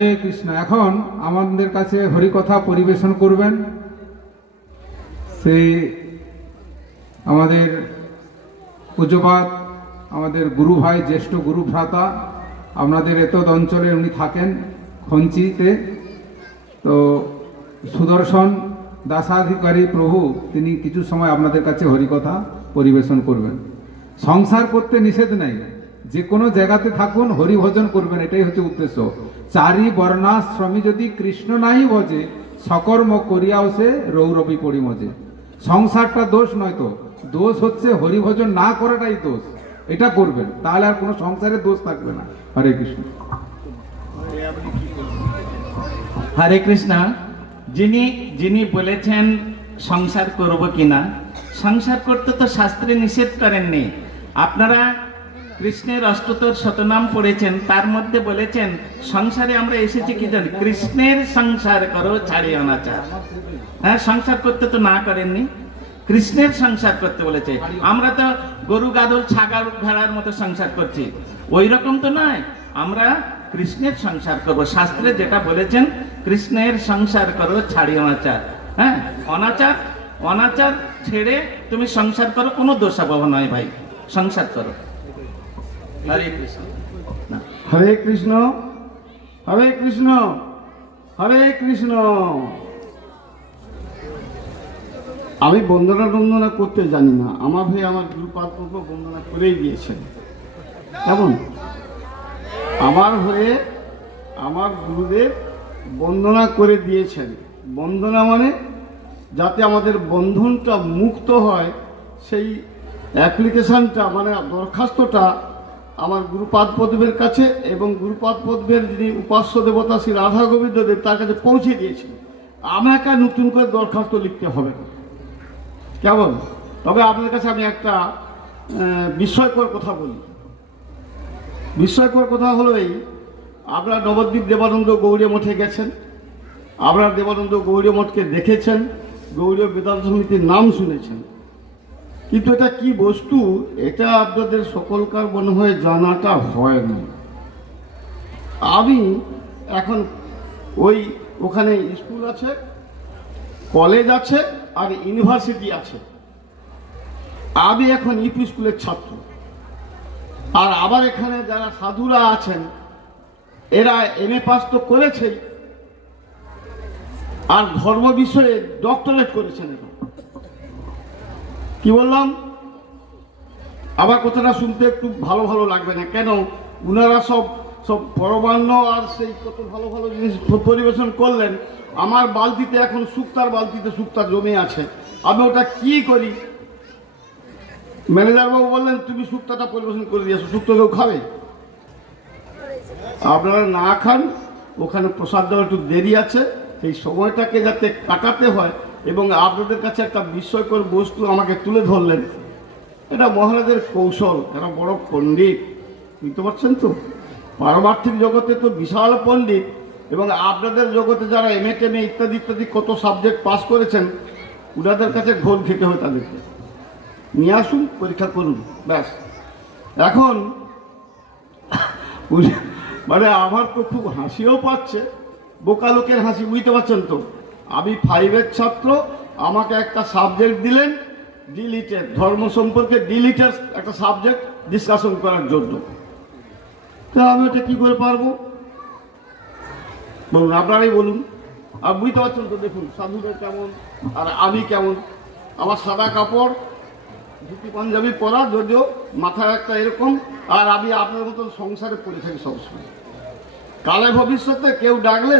হরে কৃষ্ণ। এখন আমাদের কাছে হরিকথা পরিবেশন করবেন। সেই আমাদের পুজোপাত আমাদের গুরু ভাই, জ্যেষ্ঠ গুরু ভ্রাতা, আপনাদের এতদ অঞ্চলে উনি থাকেন খঞ্চিতে। তো সুদর্শন দাসাধিকারী প্রভু, তিনি কিছু সময় আপনাদের কাছে হরিকথা পরিবেশন করবেন। সংসার করতে নিষেধ নাই। যে কোনো জায়গাতে থাকুন হরি ভজন করবেন, এটাই হচ্ছে উদ্দেশ্য। চারি বর্ণাশ্রমী যদি কৃষ্ণ নাই ভজে সকর্ম করিয়াও সে রৌরবি পরিমজে। সংসারটা দোষ নয় তো। দোষ হচ্ছে হরিভজন না করাটাই দোষ। এটা করবেন, তাহলে আর কোনো সংসারে দোষ থাকবে না। হরে কৃষ্ণ। হরে কৃষ্ণ। যিনি যিনি বলেছেন, সংসার করব কিনা? সংসার করতে তো শাস্ত্রে নিষেধ করেননি। আপনারা কৃষ্ণের অষ্টতর শতনাম পড়েছেন তার মধ্যে বলেছেন, সংসারে আমরা এসেছি কি জানি? কৃষ্ণের সংসার করো ছাড়ি অনাচার হ্যাঁ সংসার করতে তো না করেননি। কৃষ্ণের সংসার করতে বলেছে। আমরা তো গরু গাদল ছাগল ভেড়ার মতো সংসার করছি। ওই রকম তো নয়। আমরা কৃষ্ণের সংসার করব। শাস্ত্রে যেটা বলেছেন, কৃষ্ণের সংসার করো ছাড়ি অনাচার হ্যাঁ অনাচার অনাচার ছেড়ে তুমি সংসার করো, কোনো দোষাবহ নয় ভাই। সংসার করো। হরে কৃষ্ণ। হরে কৃষ্ণ হরে কৃষ্ণ হরে কৃষ্ণ। আমি বন্দনা বন্দনা করতে জানি না। আমার ভাই আমার গুরুপাদ বন্দনা করেই দিয়েছেন কেমন? আমার হয়ে আমার গুরুদেব বন্দনা করে দিয়েছেন। বন্দনা মানে যাতে আমাদের বন্ধনটা মুক্ত হয়, সেই অ্যাপ্লিকেশানটা মানে দরখাস্তটা আমার গুরুপাদ পদ্মের কাছে এবং গুরুপাদ পদ্মের যিনি উপাস্য দেবতা শ্রী রাধা গোবিন্দ দেব, তার কাছে পৌঁছে দিয়েছেন আমাকে নতুন করে দরখাস্ত লিখতে হবে। কেমন? তবে আপনাদের কাছে আমি একটা বিস্ময়কর কথা বলি। বিস্ময়কর কথা হলো এই, আপনারা নবদ্বীপ দেবানন্দ গৌরী মঠে গেছেন। আপনারা দেবানন্দ গৌরী মঠকে দেখেছেন। গৌরী বেদান্ত সমিতির নাম শুনেছেন। কিন্তু এটা কি বস্তু? এটা আপনাদের সকলকার মনে হয় জানাটা হয় না। আমি এখন ওই ওখানে স্কুল আছে, কলেজ আছে, আর ইউনিভার্সিটি আছে। আমি এখন ইপি স্কুলের ছাত্র। আর আবার এখানে যারা সাধুরা আছেন, এরা এম এ পাস তো করেছেই, আর ধর্ম বিষয়ে ডক্টরেট করেছেন এরা। কি বললাম? আবার কথাটা শুনতে একটু ভালো ভালো লাগবে না। কেন? উনারা সব সব পরমান্ন আর সেই কত ভালো ভালো জিনিস পরিবেশন করলেন। আমার বালতিতে এখন শুক্তার বালতিতে শুক্তার জমে আছে। আমি ওটা কি করি? ম্যানেজার বাবু বললেন, তুমি শুক্তাটা পরিবেশন করে দিয়েছ শুক্তো কেউ খাবে? আপনারা না খান, ওখানে প্রসাদ দেওয়া একটু দেরি আছে। সেই সময়টাকে যাতে কাটাতে হয় এবং আপনাদের কাছে একটা বিস্ময়কর বস্তু আমাকে তুলে ধরলেন। এটা মহারাজের কৌশল এরা বড় পণ্ডিত। বুঝতে পারছেন তো? পারমার্থিক জগতে তো বিশাল পণ্ডিত, এবং আপনাদের জগতে যারা এম এ টেমে ইত্যাদি ইত্যাদি কত সাবজেক্ট পাস করেছেন ওনাদের কাছে ঘোল খেতে হয় তাদেরকে। নিয়ে আসুন, পরীক্ষা করুন, ব্যাস। এখন মানে আমার তো খুব হাসিও পাচ্ছে, বোকা লোকের হাসি, বুঝতে পারছেন তো? আমি ফাইভের ছাত্র, আমাকে একটা সাবজেক্ট দিলেন ডিলিটের ধর্ম সম্পর্কে ডিলিটের একটা সাবজেক্ট ডিসকাশন করার জন্য। তা আমি ওটা কী করে পারব? বলুন, আপনারাই বলুন। আর বুঝতে পারছেন তো, দেখুন সাধুরা কেমন, আর আমি কেমন? আমার সাদা কাপড়, ধুতি, পাঞ্জাবি পরা, যদিও মাথায় একটা এরকম, আর আমি আপনার মতন সংসারে পড়ে থাকি সবসময়। কালে ভবিষ্যতে কেউ ডাকলে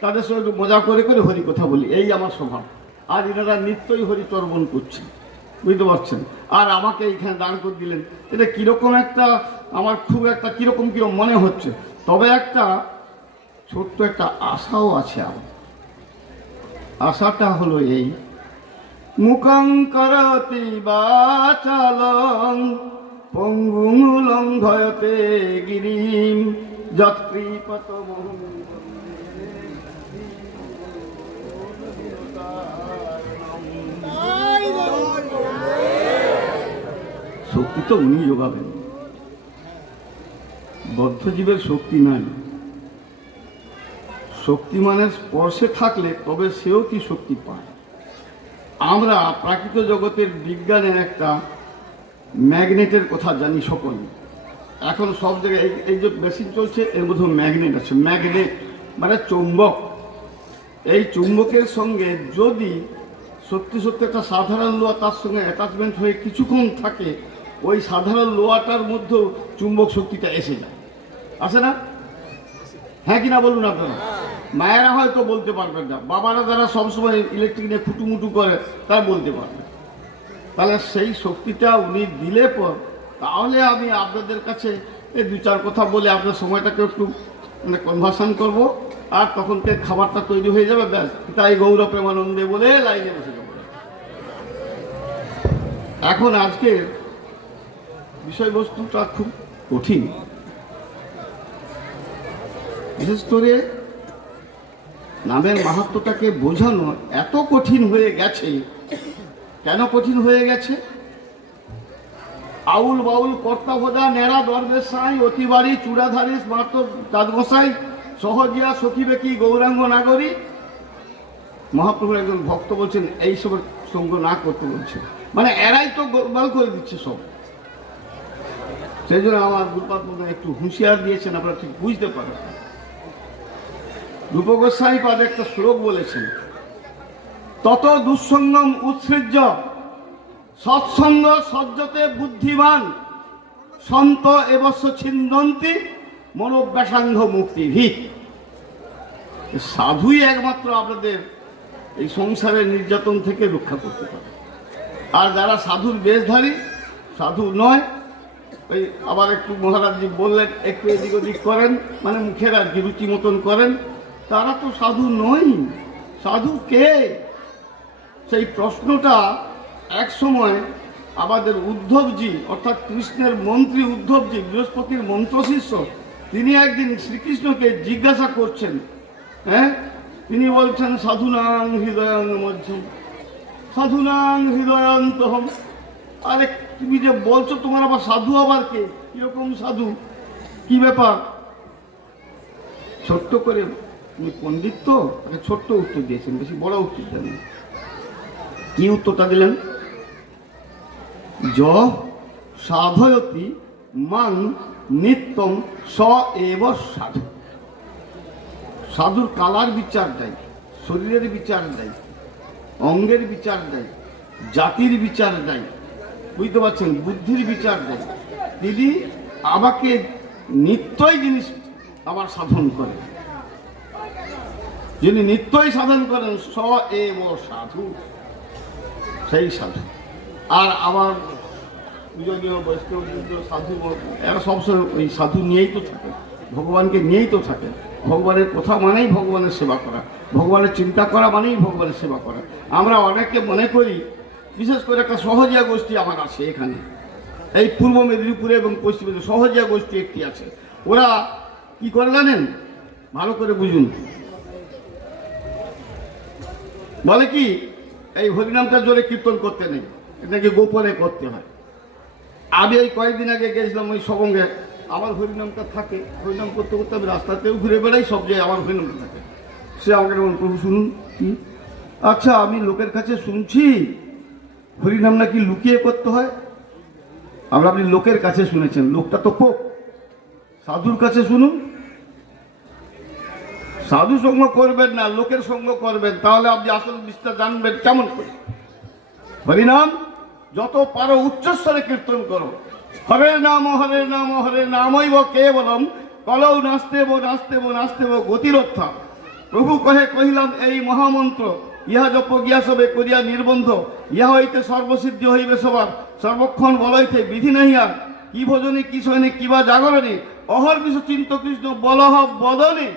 তাদের সঙ্গে একটু মজা করে করে হরি কথা বলি, এই আমার স্বভাব। আর এনারা নিত্যই হরি করছে বুঝতে পারছেন? আর আমাকে এইখানে দাঁড় করে দিলেন, এটা কীরকম একটা, আমার খুব একটা কীরকম কীরকম মনে হচ্ছে। তবে একটা ছোট্ট একটা আশাও আছে আমার। আশাটা হলো এই, মুখং করতি বাচালং পঙ্গুং লঙ্ঘয়তে গিরিম, যৎকৃপত তো উনি যোগাবেন বদ্ধজীবের শক্তি নাই। শক্তিমানের স্পর্শে থাকলে তবে সেও কি শক্তি পায়? আমরা প্রাকৃত জগতের বিজ্ঞানের একটা ম্যাগনেটের কথা জানি সকলে এখন সব জায়গায় এই- এই যে মেশিন চলছে, এর মধ্যে ম্যাগনেট আছে। ম্যাগনেট মানে চুম্বক। এই চুম্বকের সঙ্গে যদি সত্যি সত্যি একটা সাধারণ লোহা তার সঙ্গে অ্যাটাচমেন্ট হয়ে কিছুক্ষণ থাকে ওই সাধারণ লোহাটার মধ্যেও চুম্বক শক্তিটা এসে যায়। আসে না? হ্যাঁ কিনা বলুন আপনারা। মায়েরা হয়তো বলতে পারবেন না। বাবারা যারা সবসময় ইলেকট্রিক নিয়ে ফুটুমুটু করে, তারা বলতে পারবে। তাহলে সেই শক্তিটা উনি দিলে পর তাহলে আমি আপনাদের কাছে এই দু চার কথা বলে আপনার সময়টাকে একটু মানে কনভার্সন করব। আর তখন কে খাবারটা তৈরি হয়ে যাবে, ব্যাস। তাই গৌর প্রেমানন্দে বলে লাইনে বসে যাব। এখন আজকের বিষয়বস্তুটা খুব কঠিন। বিশেষ করে নামের মাহাত্মটাকে বোঝানো এত কঠিন হয়ে গেছে। কেন কঠিন হয়ে গেছে? আউল বাউল কর্তা ভোজা নেড়া দরবেশ সাই অতিবাড়ি চূড়াধারী স্মার্ত দাদগোসাই সহজিয়া সখী বেকি গৌরাঙ্গ নাগরী। মহাপ্রভুর একজন ভক্ত বলছেন এইসবের সঙ্গ না করতে বলছেন মানে এরাই তো গোলমাল করে দিচ্ছে সব। সেই জন্য আমার গুরুপাত একটু হুঁশিয়ার দিয়েছেন, আপনারা ঠিক বুঝতে পারেন রূপগোস্বামী পাদ একটা শ্লোক বলেছেন, তত দুঃসঙ্গম উৎসৃজ্য, সৎসঙ্গ সজ্জতে বুদ্ধিমান, সন্ত এবস্য ছিন্দন্তি মনোব্যাসাঙ্গ মুক্তি ভিত সাধুই একমাত্র আপনাদের এই সংসারের নির্যাতন থেকে রক্ষা করতে পারে। আর যারা সাধুর বেশধারী, সাধু নয় ওই আবার একটু মহারাজজি বললেন, একটু এদিক ওদিক করেন মানে মুখের আর কি রুচি মতন করেন। তারা তো সাধু নয় সাধু কে? সেই প্রশ্নটা এক সময় আমাদের উদ্ধবজি, অর্থাৎ কৃষ্ণের মন্ত্রী উদ্ধবজি, বৃহস্পতির মন্ত্র শিষ্য, তিনি একদিন শ্রীকৃষ্ণকে জিজ্ঞাসা করছেন হ্যাঁ? তিনি বলছেন, সাধুনাং হৃদয়াং মধ্যে সাধুনাং হৃদয়ান্তহম। আরে তুমি যে বলছো তোমার আবার সাধু আবার কে? কীরকম সাধু? কি ব্যাপার? ছোট্ট করে, তুমি পণ্ডিত তো? তাকে ছোট্ট উত্তর দিয়েছেন, বেশি বড় উত্তর দেন কি উত্তরটা দিলেন? য সাধয়তি মান নিত্যম স এব সাধু। সাধুর কালার বিচার দেয়, শরীরের বিচার দেয়, অঙ্গের বিচার দেয়, জাতির বিচার দেয় বুঝতে পারছেন? বুদ্ধির বিচার দেয় তিনি আমাকে নিত্যই জিনিস আবার সাধন করে। যিনি নিত্যই সাধন করেন স এ এব সাধু। সেই সাধু। আর আমার পূজনীয় বৈষ্ণব সাধু এরা সবসময় ওই সাধু নিয়েই তো থাকে। ভগবানকে নিয়েই তো থাকে। ভগবানের কথা মানেই ভগবানের সেবা করা। ভগবানের চিন্তা করা মানেই ভগবানের সেবা করা। আমরা অনেকে মনে করি বিশেষ করে একটা সহজিয়া গোষ্ঠী আমার আছে এখানে। এই পূর্ব মেদিনীপুরে এবং পশ্চিম মেদিনীপুরে সহজিয়া গোষ্ঠী একটি আছে। ওরা কি করে জানেন? ভালো করে বুঝুন। বলে কি, এই হরিনামটা জোরে কীর্তন করতে নেই, এটাকে গোপনে করতে হয়। আমি এই কয়েকদিন আগে গেছিলাম ওই সবঙ্গে, আমার হরিনামটা থাকে, হরিনাম করতে করতে আমি রাস্তাতেও ঘুরে বেড়াই, সব জায়গায় আমার হরিনামটা থাকে। সে আমাকে প্রভু শুনুন, কি? আচ্ছা আমি লোকের কাছে শুনছি হরিনাম নাকি লুকিয়ে করতে হয়? আমরা আপনি লোকের কাছে শুনেছেন, লোকটা তো পোক সাধুর কাছে শুনুন। সাধু সঙ্গ করবেন না, লোকের সঙ্গ করবেন, তাহলে আপনি আসল বিস্তার জানবেন কেমন করে। হরিনাম, যত পারো উচ্চস্বরে কীর্তন করো। হরে নাম হরে নাম, হরে নামইব কে বলম কলৌ নাস্তেব নাস্তেব নাস্তেব গতিরক্ষা প্রভু কহে কহিলাম, এই মহামন্ত্র ইহা জপ গিয়াসবে করিয়া নির্বন্ধ। ইহা হইতে সর্বসিদ্ধি হইবে সবার। সর্বক্ষণ বলইতে বিধি নাহিয়া কি ভোজনে, কি শয়নে কিবা জাগরণে, অহর বিষ চিন্ত কৃষ্ণ বলহ বদনে।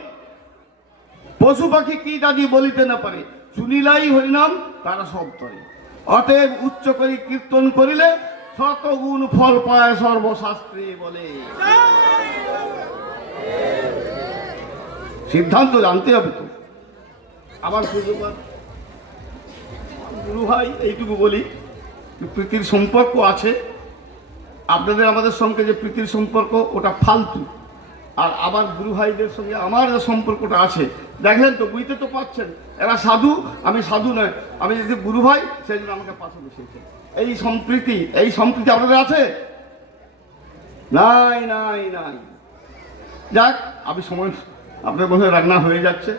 পশু পাখি কি দাদি বলিতে না পারে। শুনিলাই হরিনাম, তারা সব তরে। অতএব উচ্চ করি কীর্তন করিলে শতগুণ ফল পায় সর্বশাস্ত্রে বলে। সিদ্ধান্ত জানতে হবে তো। আবার পূর্বপাত গুরু ভাই, এইটুকু বলি প্রীতির সম্পর্ক আছে। আপনাদের আমাদের সঙ্গে যে প্রীতির সম্পর্ক, ওটা ফালতু। আর আমার গুরু ভাইদের সঙ্গে আমার যে সম্পর্কটা আছে, দেখলেন তো, বুঝতে তো পারছেন। এরা সাধু, আমি সাধু নয়। আমি যদি গুরু ভাই, সেই জন্য আমাকে পাশে বসিয়েছে এই সম্প্রীতি এই সম্প্রীতি আপনাদের আছে? নাই নাই নাই। যাক, আমি সময় আপনার মধ্যে রান্না হয়ে যাচ্ছে।